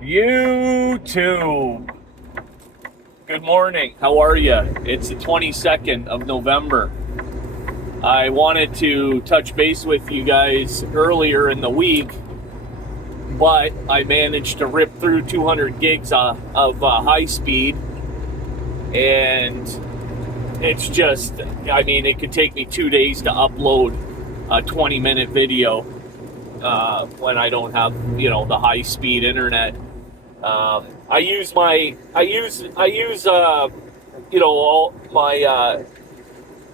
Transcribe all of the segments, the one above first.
YouTube. Good morning. How are you? It's the 22nd of November. I wanted to touch base with you guys earlier in the week, but I managed to rip through 200 gigs of high speed, and it's just, I mean, it could take me 2 days to upload a 20-minute video when I don't have, the high-speed internet. I use all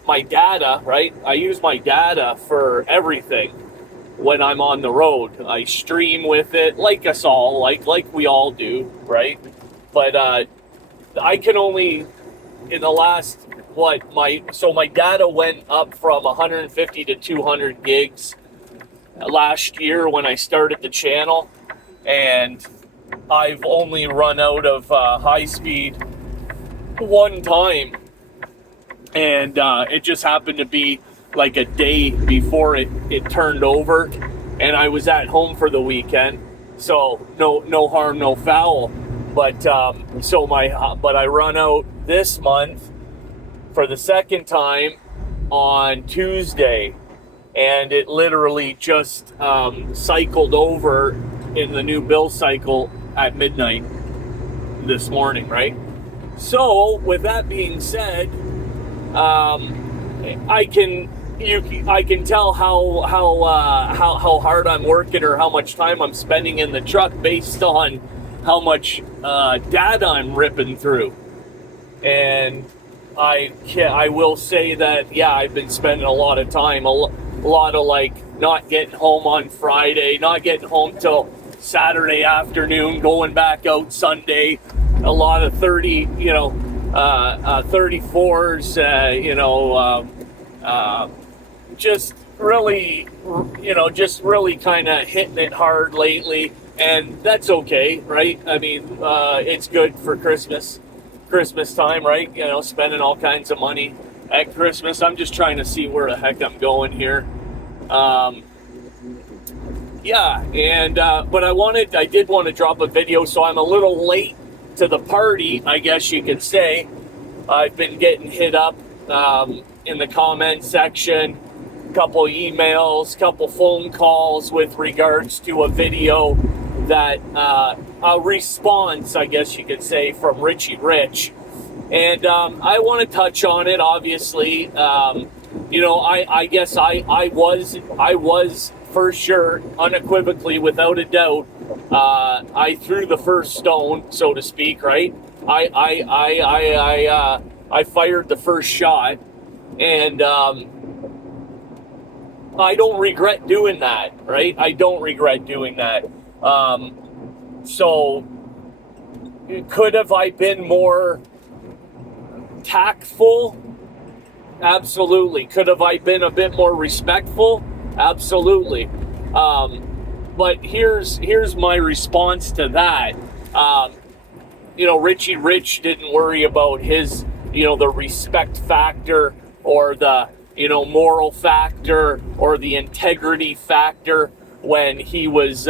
my data, right? I use my data for everything when I'm on the road. I stream with it, like us all, like we all do, right? But I can only, in the last, my data went up from 150 to 200 gigs last year when I started the channel, and I've only run out of high speed one time, and it just happened to be like a day before it turned over, and I was at home for the weekend, so no harm, no foul. But but I run out this month for the second time on Tuesday, and it literally just cycled over in the new bill cycle at midnight this morning, right? So with that being said, I can tell how hard I'm working or how much time I'm spending in the truck based on how much data I'm ripping through. And I will say that, yeah, I've been spending a lot of time, a lot of not getting home on Friday, not getting home till Saturday afternoon, going back out Sunday, a lot of 34s, just really kind of hitting it hard lately, and that's okay, right? I mean, it's good for Christmas time, right? Spending all kinds of money at Christmas. I'm just trying to see where the heck I'm going here. But I did want to drop a video, so I'm a little late to the party, I guess you could say. I've been getting hit up in the comment section, couple emails, couple phone calls with regards to a video that a response, I guess you could say, from RiCHiE. And I want to touch on it, obviously. I guess I was for sure, unequivocally, without a doubt, I threw the first stone, so to speak, right? I fired the first shot, and I don't regret doing that, right? I don't regret doing that. So could have I been more tactful? Absolutely. Could have I been a bit more respectful? Absolutely. But here's my response to that. RiCHiE didn't worry about his, the respect factor or the, moral factor or the integrity factor when he was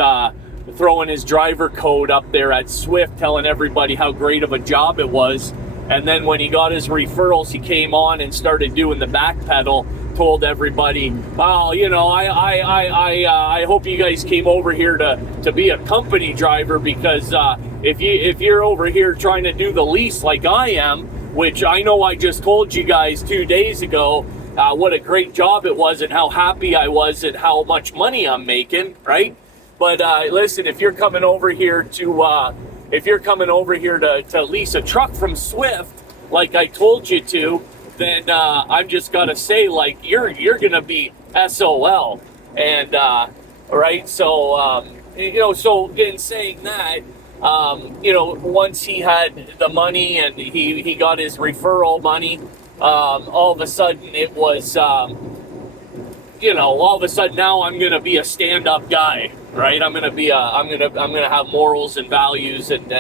throwing his driver code up there at Swift, telling everybody how great of a job it was. And then when he got his referrals, he came on and started doing the back pedal, told everybody, "Wow, I hope you guys came over here to be a company driver, because if you're over here trying to do the lease like I am, which I know I just told you guys 2 days ago, what a great job it was and how happy I was and how much money I'm making, right? But listen, if you're coming over here to lease a truck from Swift, like I told you to, then I'm just gonna say, you're gonna be SOL." And right, so so in saying that, once he had the money and he got his referral money, all of a sudden it was all of a sudden now I'm gonna be a stand-up guy, right? I'm gonna have morals and values, and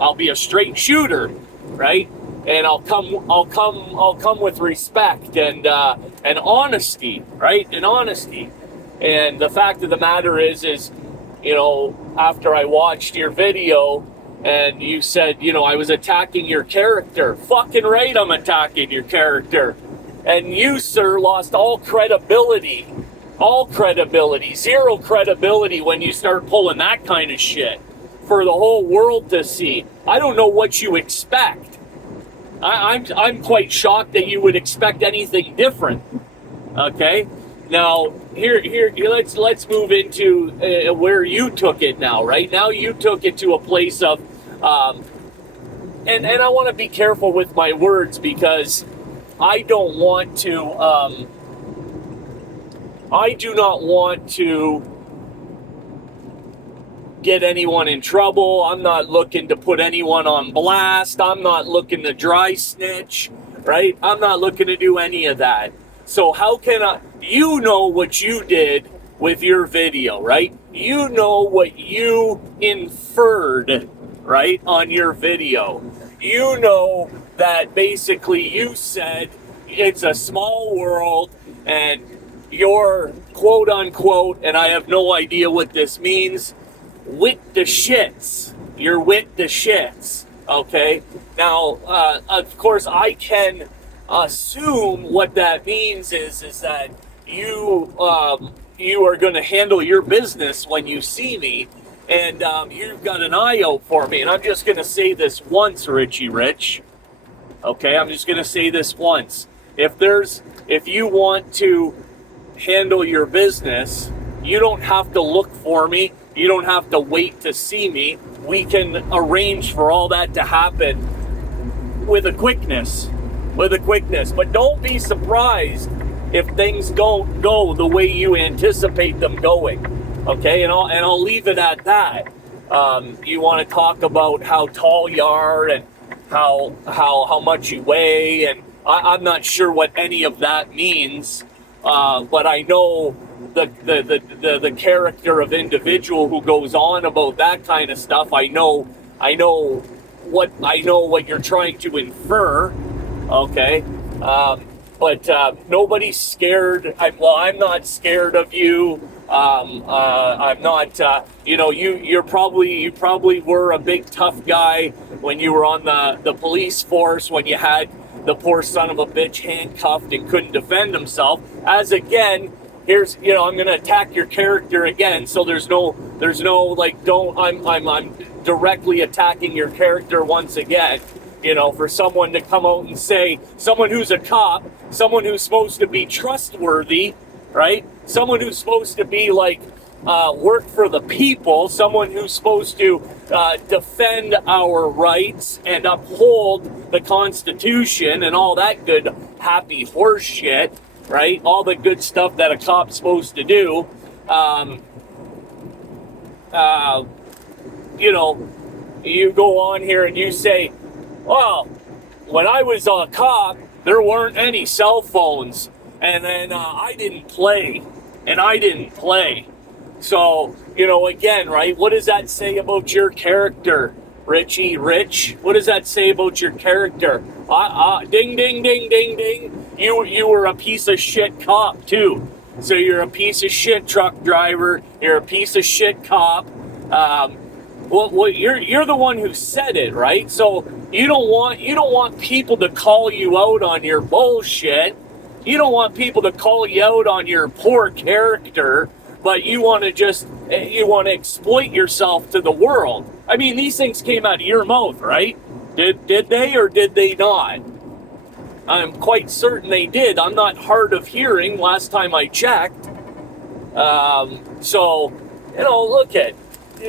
I'll be a straight shooter, right? And I'll come with respect and honesty, right? And honesty. And the fact of the matter is after I watched your video and you said, you know, I was attacking your character. Fucking right, I'm attacking your character. And you, sir, lost all credibility. All credibility. Zero credibility when you start pulling that kind of shit for the whole world to see. I don't know what you expect. I'm quite shocked that you would expect anything different. Okay? Now, here let's move into where you took it now, right? Now you took it to a place of, and I want to be careful with my words because I don't want to, I do not want to get anyone in trouble. I'm not looking to put anyone on blast. I'm not looking to dry snitch, right? I'm not looking to do any of that. So how can I, you know what you did with your video, right? You know what you inferred, right, on your video. You know that basically you said it's a small world and you're quote unquote, and I have no idea what this means, wit the shits. You're wit the shits, okay? Now, of course, I can assume what that means is that you are going to handle your business when you see me, and you've got an eye out for me. And I'm just going to say this once, RiCHiE Rich. Okay, I'm just going to say this once. If you want to handle your business, you don't have to look for me. You don't have to wait to see me. We can arrange for all that to happen with a quickness. But don't be surprised if things don't go the way you anticipate them going. Okay, and I'll leave it at that. You want to talk about how tall you are and how much you weigh, and I'm not sure what any of that means. But I know the character of individual who goes on about that kind of stuff. I know what you're trying to infer. Okay, but nobody's scared. I'm not scared of you. I'm not. You probably were a big tough guy when you were on the police force, when you had the poor son of a bitch handcuffed and couldn't defend himself. As again, here's, I'm going to attack your character again. So there's no like, I'm directly attacking your character once again. For someone to come out and say, someone who's a cop, someone who's supposed to be trustworthy, right? Someone who's supposed to be like, work for the people, someone who's supposed to defend our rights and uphold the Constitution and all that good happy horse shit, right? All the good stuff that a cop's supposed to do. You go on here and you say, well, when I was a cop, there weren't any cell phones, and then I didn't play. So, again, right, what does that say about your character, RiCHiE Rich? What does that say about your character? Ding, ding, ding, ding, ding. You were a piece of shit cop, too. So you're a piece of shit truck driver. You're a piece of shit cop. Well, you're the one who said it, right? So you don't want people to call you out on your bullshit. You don't want people to call you out on your poor character, but you want to exploit yourself to the world. I mean, these things came out of your mouth, right? Did they or did they not? I'm quite certain they did. I'm not hard of hearing last time I checked. So, look at.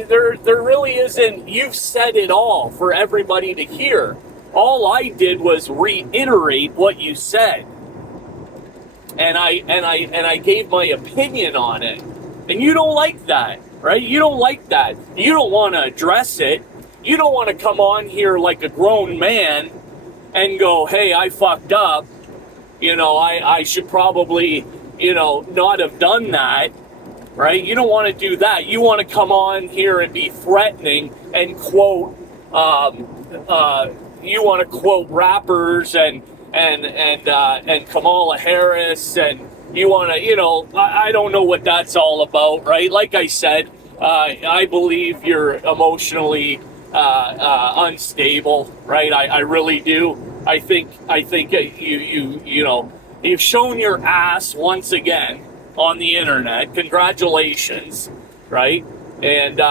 There really isn't, you've said it all for everybody to hear. All I did was reiterate what you said. And I gave my opinion on it. And you don't like that, right? You don't like that. You don't want to address it. You don't want to come on here like a grown man and go, hey, I fucked up. I should probably, not have done that. Right? You don't want to do that. You want to come on here and be threatening and quote, you want to quote rappers and Kamala Harris, and you want to, I don't know what that's all about, right? Like I said, I believe you're emotionally unstable, right? I really do. I think you know, you've shown your ass once again on the internet. Congratulations, right? And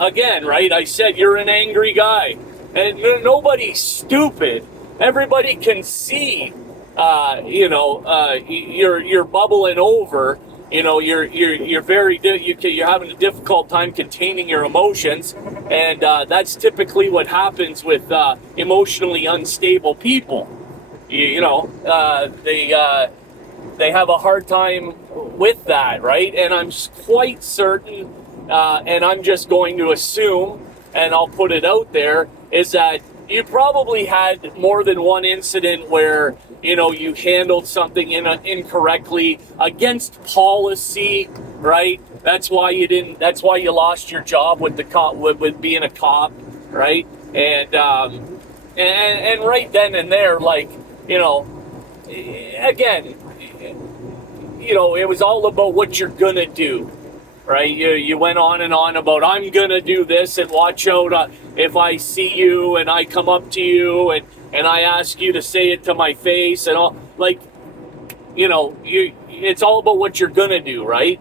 again, right? I said you're an angry guy, and nobody's stupid. Everybody can see, you're bubbling over. You know, you're having a difficult time containing your emotions, and that's typically what happens with emotionally unstable people. They have a hard time with that, right? And I'm quite certain, and I'm just going to assume, and I'll put it out there, is that you probably had more than one incident where, you know, you handled something incorrectly against policy, right? That's why you lost your job with the cop, with being a cop, right? And right then and there, like, you know, again, you know, it was all about what you're gonna do, right? You went on and on about, I'm gonna do this, and watch out if I see you and I come up to you and I ask you to say it to my face and all. Like, you know, it's all about what you're gonna do, right?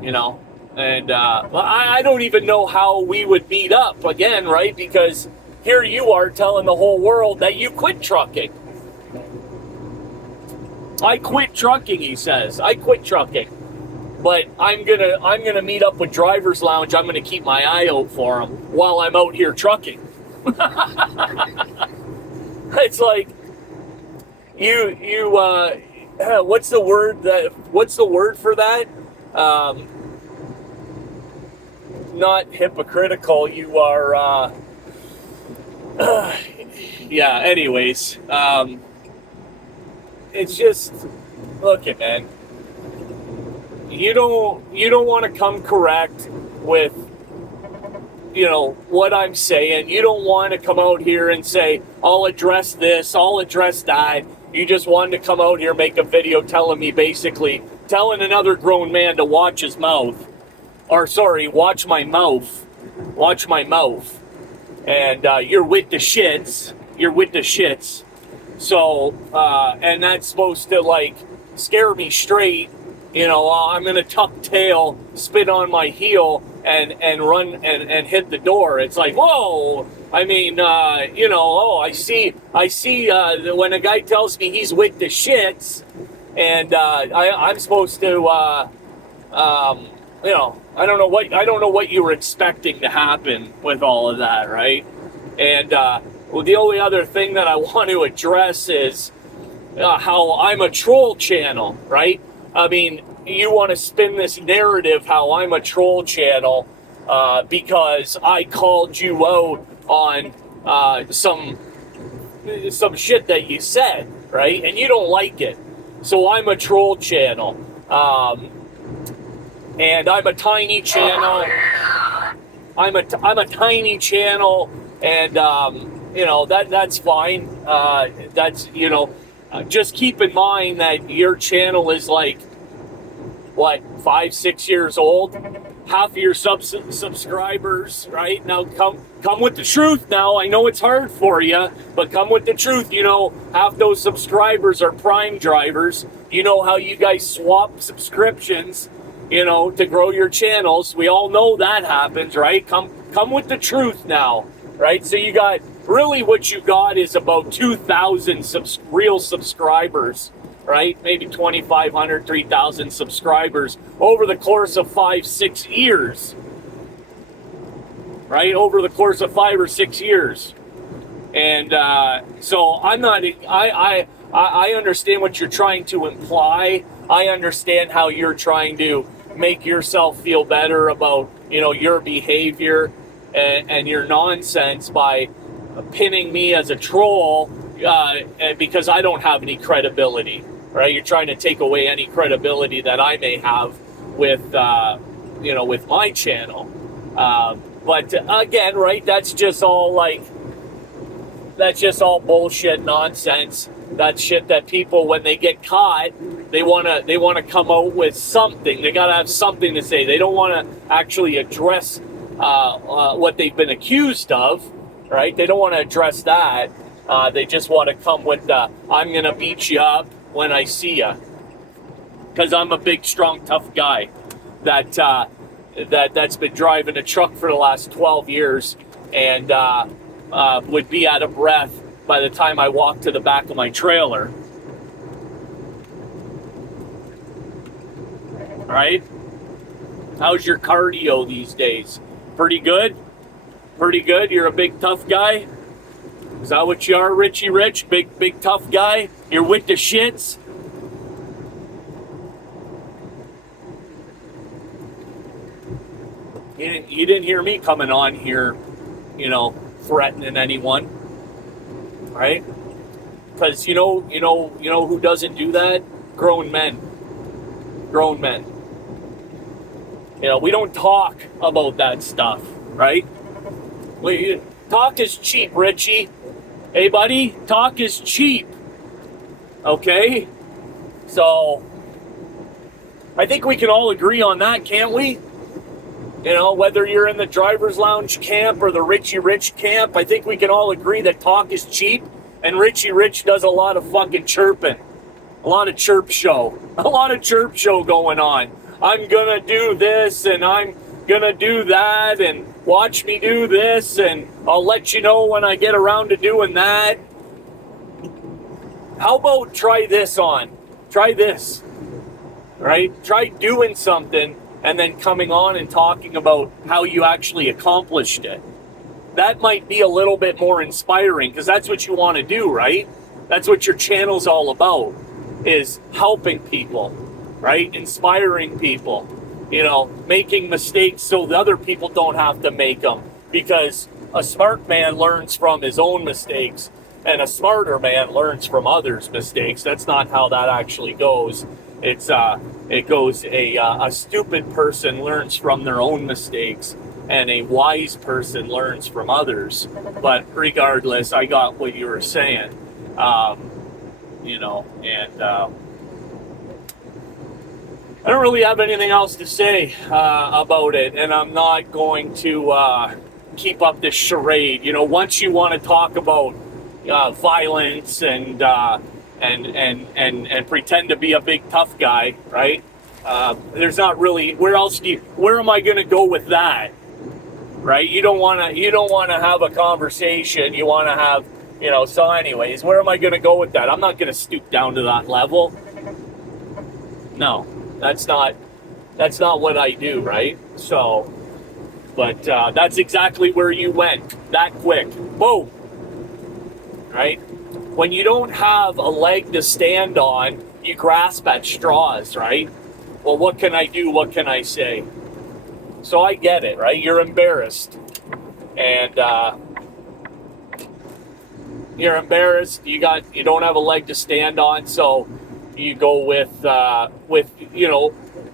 You know, and I don't even know how we would meet up again, right? Because here you are telling the whole world that you quit trucking. I quit trucking, he says. I quit trucking. But I'm gonna meet up with Driver's Lounge. I'm gonna keep my eye out for them while I'm out here trucking. It's like what's the word for that? Not hypocritical. You are yeah. Anyways, it's just, look it, man. You don't want to come correct with, you know, what I'm saying. You don't want to come out here and say, I'll address this, I'll address that. You just wanted to come out here, make a video telling another grown man to watch his mouth. Or sorry, watch my mouth. Watch my mouth. And you're with the shits. You're with the shits. So, and that's supposed to, like, scare me straight. You know, I'm going to tuck tail, spit on my heel, and run and hit the door. It's like, whoa! I mean, you know, I see when a guy tells me he's with the shits, and I'm supposed to, you know, I don't know what you were expecting to happen with all of that, right? And well, the only other thing that I want to address is how I'm a troll channel, right? I mean, you want to spin this narrative how I'm a troll channel because I called you out on some shit that you said, right? And you don't like it. So I'm a troll channel. And I'm a tiny channel. I'm a tiny channel, and you know, that's fine. That's, you know, just keep in mind that your channel is like, what, 5-6 years old? Half of your subscribers, right? Now come with the truth now. I know it's hard for you, but come with the truth. You know, half those subscribers are Prime drivers. You know how you guys swap subscriptions, you know, to grow your channels. We all know that happens, right? Come with the truth now, right? So you got, really what you got is about 2,000 real subscribers, right? Maybe 2,500, 3,000 subscribers over the course of 5-6 years, right? Over the course of 5 or 6 years. And so I'm not, I understand what you're trying to imply. I understand how you're trying to make yourself feel better about, you know, your behavior and your nonsense by pinning me as a troll because I don't have any credibility, right? You're trying to take away any credibility that I may have with, you know, with my channel. But again, right, that's just all bullshit nonsense. that shit that people, when they get caught, they wanna come out with something. They gotta have something to say. They don't want to actually address what they've been accused of, right? They don't want to address that. They just want to come with the, I'm gonna beat you up when I see you, because I'm a big, strong, tough guy that's been driving a truck for the last 12 years and would be out of breath by the time I walk to the back of my trailer. All right? How's your cardio these days? Pretty good? Pretty good? You're a big, tough guy? Is that what you are, RiCHiE Rich? Big, tough guy? You're with the shits? You didn't hear me coming on here, threatening anyone, right? Because you know who doesn't do that? Grown men. We don't talk about that stuff, right? Talk is cheap, RiCHiE. Hey, buddy, talk is cheap. Okay? So, I think we can all agree on that, can't we? Whether you're in the driver's lounge camp or the RiCHiE Rich camp, I think we can all agree that talk is cheap, and RiCHiE Rich does a lot of fucking chirping. A lot of chirp show. A lot of chirp show going on. I'm gonna do this, and I'm gonna do that, and watch me do this, and I'll let you know when I get around to doing that. How about try this on? Try this, right? Try doing something and then coming on and talking about how you actually accomplished it. That might be a little bit more inspiring, because that's what you want to do, right? That's what your channel's all about, is helping people, right? Inspiring people, making mistakes so the other people don't have to make them, because a smart man learns from his own mistakes and a smarter man learns from others' mistakes. That's not how that actually goes. It goes a stupid person learns from their own mistakes, and a wise person learns from others. But regardless, I got what you were saying, I don't really have anything else to say about it, and I'm not going to keep up this charade. Once you want to talk about violence and pretend to be a big tough guy, right? There's not really, where am I going to go with that, right? You don't want to have a conversation. You want to have, so anyways, where am I going to go with that? I'm not going to stoop down to that level. No, that's not what I do, right? So, but that's exactly where you went, that quick. Boom. Right? When you don't have a leg to stand on, you grasp at straws, right? Well, what can I do? What can I say? So I get it, right? You're embarrassed. And you're embarrassed. You don't have a leg to stand on, so you go with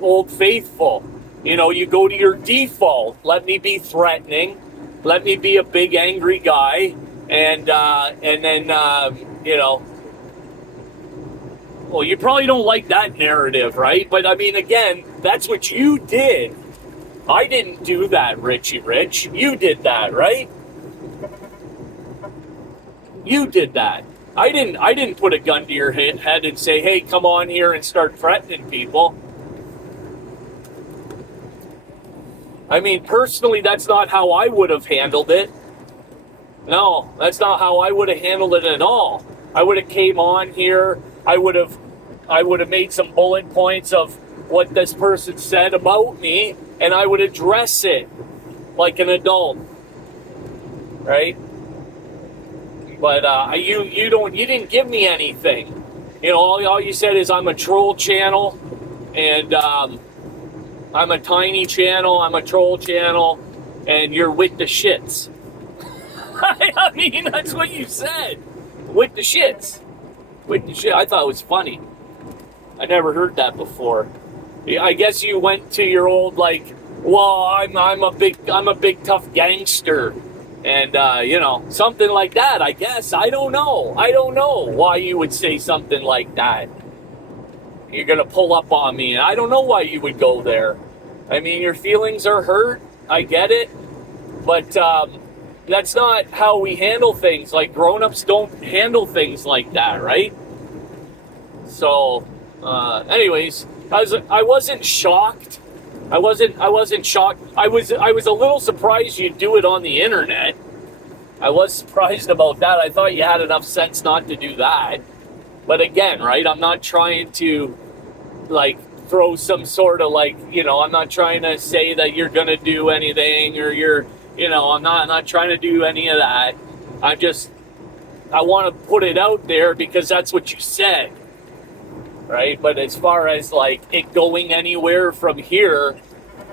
Old Faithful. You go to your default. Let me be threatening. Let me be a big angry guy. And then, well, you probably don't like that narrative, right? But I mean, again, that's what you did. I didn't do that, RiCHiE Rich. You did that, right? You did that. I didn't put a gun to your head and say, hey, come on here and start threatening people. I mean, personally, that's not how I would have handled it. No, that's not how I would have handled it at all. I would have came on here. I would have made some bullet points of what this person said about me, and I would address it like an adult, right? But you didn't give me anything. All you said is I'm a troll channel, and I'm a tiny channel. I'm a troll channel, and you're with the shits. I mean, that's what you said. With the shits. With the shit. I thought it was funny. I never heard that before. I guess you went to your old, well, I'm a big tough gangster. And, you know, something like that, I guess. I don't know. I don't know why you would say something like that. You're going to pull up on me. And I don't know why you would go there. I mean, your feelings are hurt. I get it. But that's not how we handle things. Like, grown-ups don't handle things like that, right? So, anyways, I wasn't shocked. I wasn't shocked. I was a little surprised you'd do it on the internet. I was surprised about that. I thought you had enough sense not to do that. But again, right, I'm not trying to, like, throw some sort of, like, you know, I'm not trying to say that you're going to do anything or you're, you know, I'm not trying to do any of that. I want to put it out there because that's what you said. Right, but as far as like it going anywhere from here,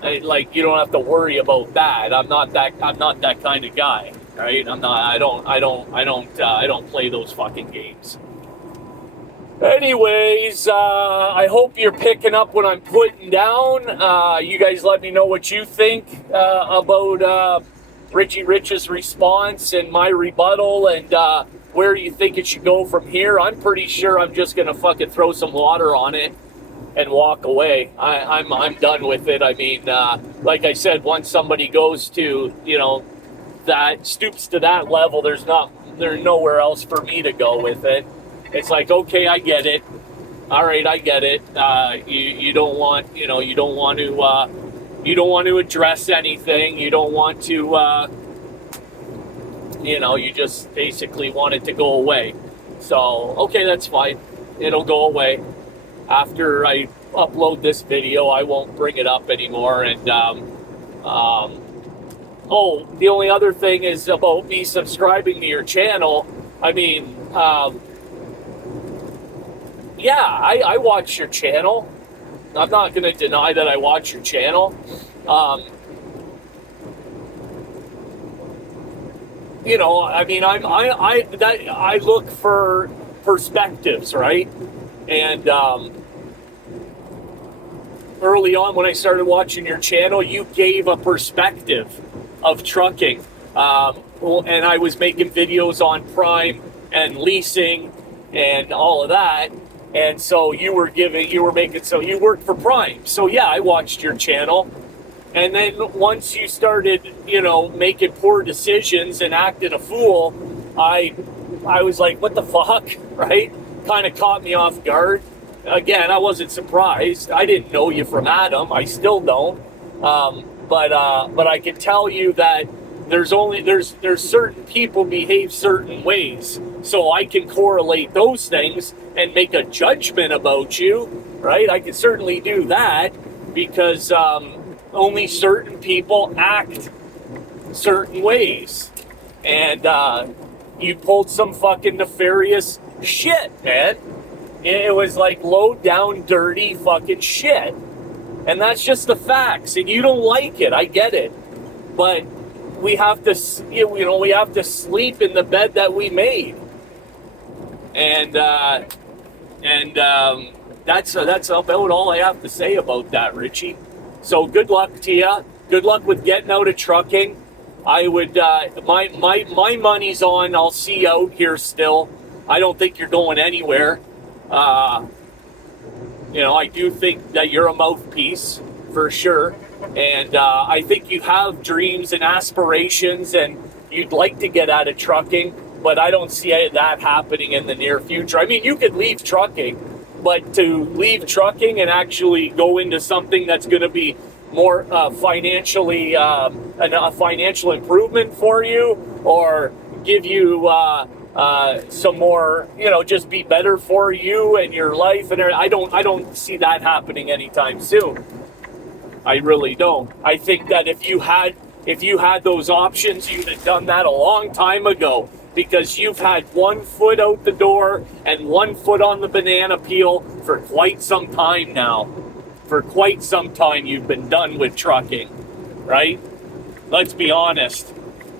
like you don't have to worry about that. I'm not that kind of guy, right? I don't play those fucking games. Anyways, I hope you're picking up what I'm putting down. You guys let me know what you think about RiChIE's response and my rebuttal, and where you think it should go from here. I'm pretty sure I'm just gonna fucking throw some water on it and walk away. I'm done with it. I mean, like I said, once somebody goes to, you know, that stoops to that level, there's nowhere else for me to go with it. It's like, okay, I get it. All right, I get it. You don't want to address anything. You don't want to. You just basically want it to go away. So, okay, that's fine. It'll go away. After I upload this video, I won't bring it up anymore. And, the only other thing is about me subscribing to your channel. I mean, yeah, I watch your channel. I'm not going to deny that I watch your channel. You know, I mean, I look for perspectives, right? And early on when I started watching your channel, you gave a perspective of trucking. And I was making videos on Prime and leasing and all of that. And so you worked for Prime. So yeah, I watched your channel. And then once you started, you know, making poor decisions and acting a fool, I was like, what the fuck, right? Kind of caught me off guard. Again, I wasn't surprised. I didn't know you from Adam. I still don't. But I can tell you that there's certain people behave certain ways. So I can correlate those things and make a judgment about you, right? I can certainly do that because only certain people act certain ways. And you pulled some fucking nefarious shit, man. It was like low down, dirty fucking shit. And that's just the facts. And you don't like it. I get it. But we have to, we have to sleep in the bed that we made. And that's about all I have to say about that, RiChIE. So good luck to you. Good luck with getting out of trucking. I would, my money's on, I'll see you out here still. I don't think you're going anywhere. I do think that you're a mouthpiece for sure. And I think you have dreams and aspirations and you'd like to get out of trucking, but I don't see that happening in the near future. I mean, you could leave trucking, but to leave trucking and actually go into something that's going to be more financially, a financial improvement for you, or give you some more, just be better for you and your life. And I don't see that happening anytime soon. I really don't. I think that if you had those options, you'd have done that a long time ago, because you've had 1 foot out the door and 1 foot on the banana peel for quite some time now. For quite some time you've been done with trucking, right? Let's be honest.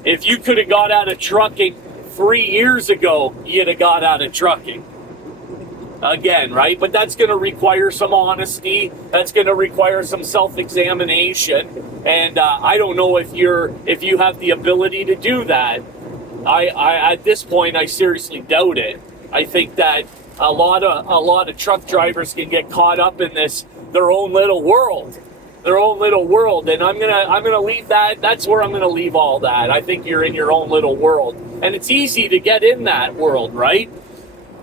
If you could have got out of trucking 3 years ago, you'd have got out of trucking. again, right? But that's going to require some honesty. That's going to require some self-examination. And I don't know if you have the ability to do that. I at this point, I seriously doubt it. I think that a lot of truck drivers can get caught up in their own little world. And I'm gonna leave that. That's where I'm gonna leave all that. I think you're in your own little world, and it's easy to get in that world, right?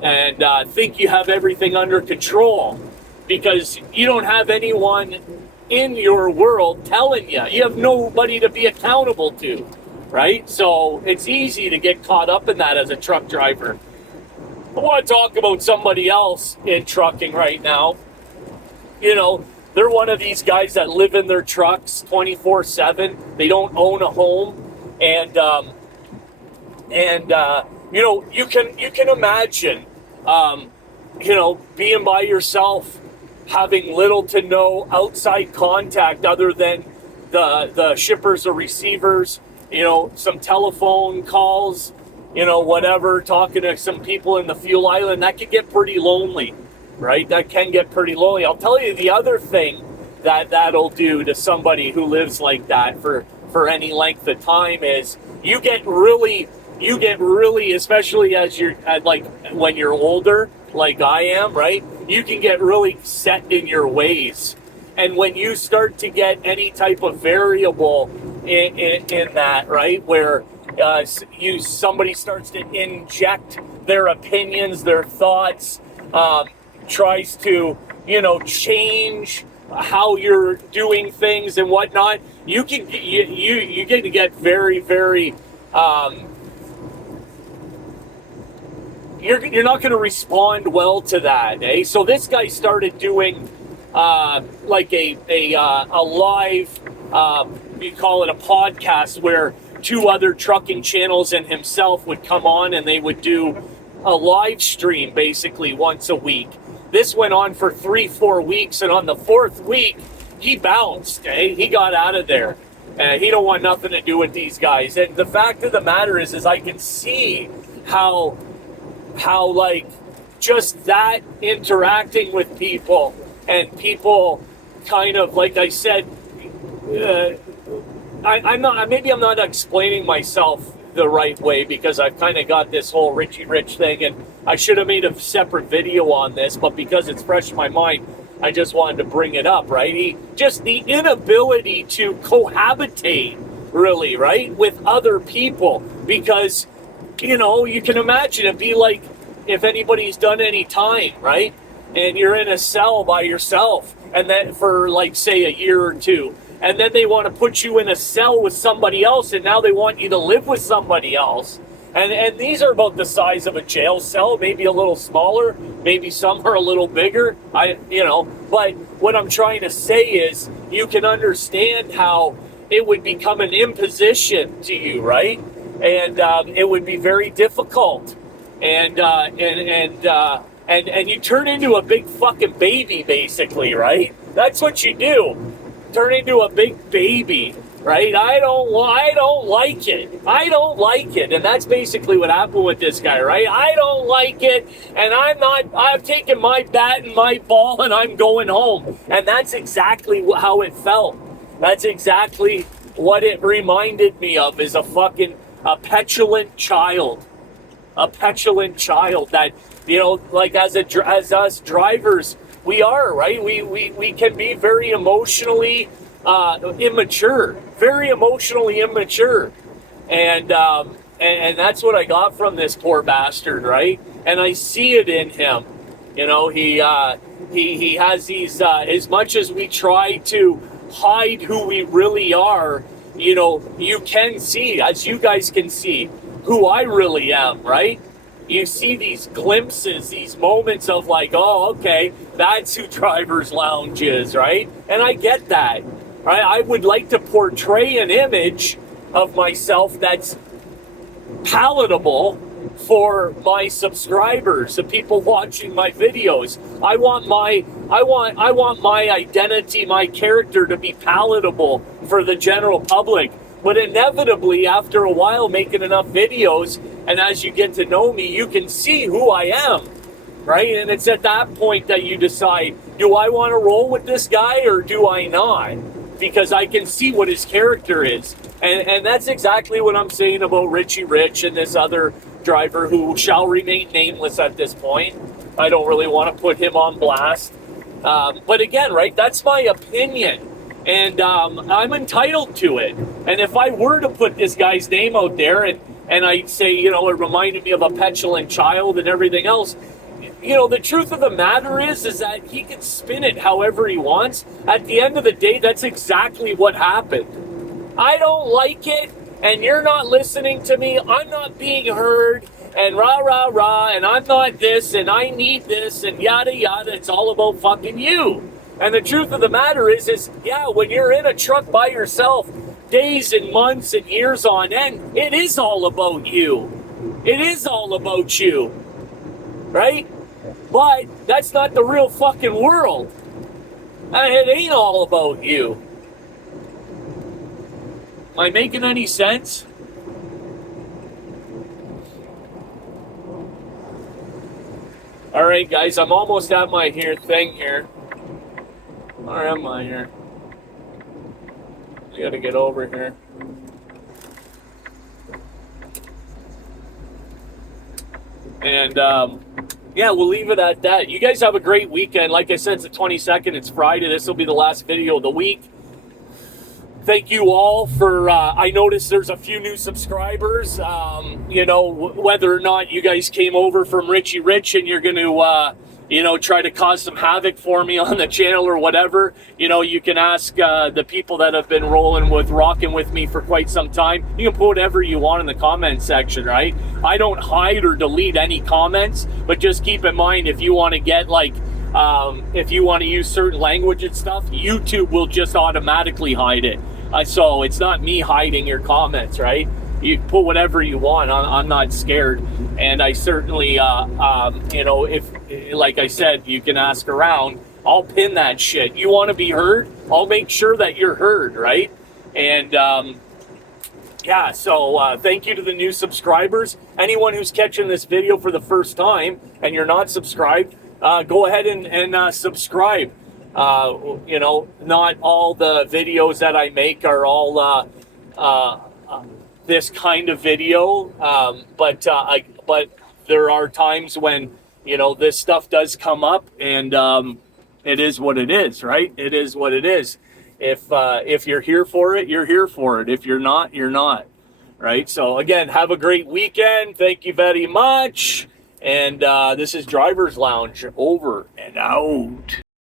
And think you have everything under control because you don't have anyone in your world telling you. You have nobody to be accountable to, right? So it's easy to get caught up in that as a truck driver. I want to talk about somebody else in trucking right now. You know, they're one of these guys that live in their trucks 24/7. They don't own a home, and you know, you can imagine, you know, being by yourself, having little to no outside contact other than the shippers or receivers. You know, some telephone calls, you know, whatever, talking to some people in the fuel island. That could get pretty lonely. Right? That can get pretty lonely. I'll tell you the other thing that'll do to somebody who lives like that for any length of time is you get really, especially as you're like when you're older, like I am, right? You can get really set in your ways. And when you start to get any type of variable in that, right, where somebody starts to inject their opinions, their thoughts, tries to, you know, change how you're doing things and whatnot, you get to get very, very, you're not going to respond well to that, eh? So this guy started doing like a live, you call it a podcast, where two other trucking channels and himself would come on and they would do a live stream basically once a week. This went on for 3-4 weeks, and on the 4th week, he bounced, eh? He got out of there. He don't want nothing to do with these guys. And the fact of the matter is I can see how like, just that interacting with people, and people kind of, like I said, I'm not explaining myself the right way, because I've kind of got this whole RiCHiE Rich thing, and I should have made a separate video on this, but because it's fresh in my mind, I just wanted to bring it up, right? Just the inability to cohabitate, really, right, with other people, because, you know, you can imagine it'd be like if anybody's done any time, right, and you're in a cell by yourself, and then for, like, say, a year or two, and then they want to put you in a cell with somebody else, and now they want you to live with somebody else. And these are about the size of a jail cell, maybe a little smaller, maybe some are a little bigger, but what I'm trying to say is you can understand how it would become an imposition to you, right? And it would be very difficult. And you turn into a big fucking baby, basically, right? That's what you do. Turn into a big baby, right? I don't like it. I don't like it. And that's basically what happened with this guy, right? I don't like it, and I've taken my bat and my ball and I'm going home. And that's exactly how it felt. That's exactly what it reminded me of, is a petulant child. A petulant child that, you know, like as us drivers, we are, right? We can be very emotionally immature, very emotionally immature, and that's what I got from this poor bastard, right? And I see it in him. You know, he has these. As much as we try to hide who we really are, you know, you can see, as you guys can see, who I really am, right? You see these glimpses, these moments of like, oh, okay, that's who Driver's Lounge is, right? And I get that, right? I would like to portray an image of myself that's palatable for my subscribers, the people watching my videos. I want my identity, my character to be palatable for the general public. But inevitably, after a while making enough videos, and as you get to know me, you can see who I am. right? And it's at that point that you decide, do I want to roll with this guy or do I not? Because I can see what his character is. And that's exactly what I'm saying about RiCHiE Rich and this other driver who shall remain nameless at this point. I don't really want to put him on blast. But again, right, that's my opinion. And I'm entitled to it. And if I were to put this guy's name out there and I'd say, you know, it reminded me of a petulant child and everything else, you know, the truth of the matter is that he can spin it however he wants. At the end of the day, that's exactly what happened. I don't like it, and you're not listening to me. I'm not being heard, and rah, rah, rah, and I'm not this, and I need this, and yada, yada. It's all about fucking you. And the truth of the matter is yeah, when you're in a truck by yourself, days and months and years on end, it is all about you. It is all about you, right? But that's not the real fucking world. And it ain't all about you. Am I making any sense? All right, guys, I'm almost at my thing here. Where am I here? I gotta get over here. And, yeah, we'll leave it at that. You guys have a great weekend. Like I said, it's the 22nd. It's Friday. This will be the last video of the week. Thank you all for, I noticed there's a few new subscribers. You know, whether or not you guys came over from RiCHiE Rich and you're going to, you know, try to cause some havoc for me on the channel or whatever, you know, you can ask the people that have been rocking with me for quite some time. You can put whatever you want in the comment section, right? I don't hide or delete any comments, but just keep in mind, if you want to get like, if you want to use certain language and stuff, YouTube will just automatically hide it. So it's not me hiding your comments, right? You put whatever you want. I'm not scared. And I certainly, you know, if, like I said, you can ask around. I'll pin that shit. You want to be heard? I'll make sure that you're heard, right? And, yeah, so thank you to the new subscribers. Anyone who's catching this video for the first time and you're not subscribed, go ahead and subscribe. You know, not all the videos that I make are all this kind of video, but there are times when, you know, this stuff does come up, and it is what it is, right? It is what it is. If you're here for it, you're here for it. If you're not, you're not, right? So again, have a great weekend. Thank you very much. And this is Driver's Lounge, over and out.